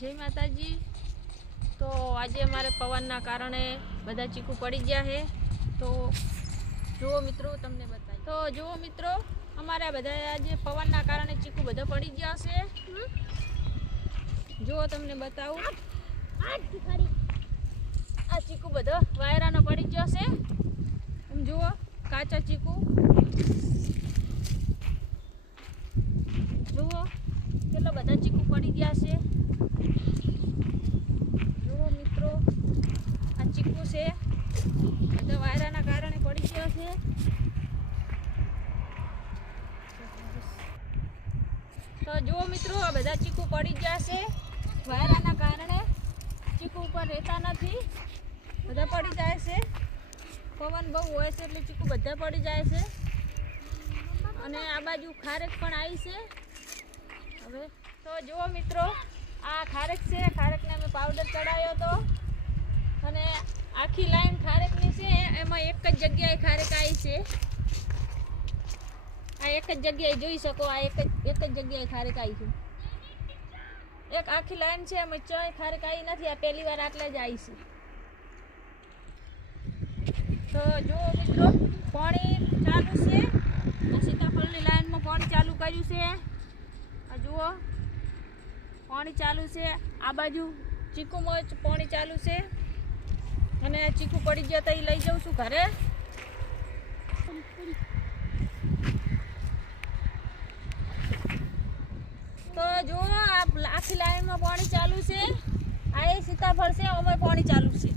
જય માતાજી। તો આજે અમારે પવનના કારણે બધા ચીકુ પડી ગયા છે। તો જુઓ મિત્રો, તમને બતાવી તો જુઓ મિત્રો, અમારા બધા આજે પવનના કારણે ચીકુ બધા પડી ગયા છે। જુઓ તમને બતાવું, આ ચીકુ બધા વાયરાનો પડી ગયો છે। જુઓ કાચા ચીકુ, જુઓ કેટલા બધા ચીકુ પડી ગયા છે। જુઓ મિત્રો, આ ચીકુ છે બધા વાયરાના કારણે પડી ગયો છે। તો જુઓ મિત્રો, આ બધા ચીકુ પડી ગયા છે વાયરાના કારણે। ચીકુ ઉપર રહેતા નથી, બધા પડી જાય છે। પવન બહુ હોય છે એટલે ચીકુ બધા પડી જાય છે। અને આ બાજુ ખારેક પણ આવી છે। હવે તો જુઓ મિત્રો, આ ખારેક છે, ખારેકને અમે પાવડર ચડાવ્યો હતો અને આખી લાઈન ખારેકની છે। એમાં એક જ જગ્યાએ ખારેક આવી છે। આ એક જ જગ્યાએ જોઈ શકો, આ એક જ જગ્યાએ ખારેક આવી છે। એક આખી લાઈન છે, એમાં ચોય ખારેક આવી નથી, આ પહેલી વાર આટલા જ આવી છે। તો જુઓ મિત્રો, પાણી ચાલુ છે, આ સીતાફળની લાઈનમાં પાણી ચાલુ કર્યું છે। આ જુઓ પાણી ચાલુ છે, આ બાજુ ચીકુમાં પાણી ચાલુ છે। અને ચીકુ પડી ગયા તો એ લઈ જાઉં છું ઘરે। તો જુઓ, આ આખી લાઈનમાં પાણી ચાલુ છે। આ એ સીતાફળ છે, આમાં પાણી ચાલુ છે।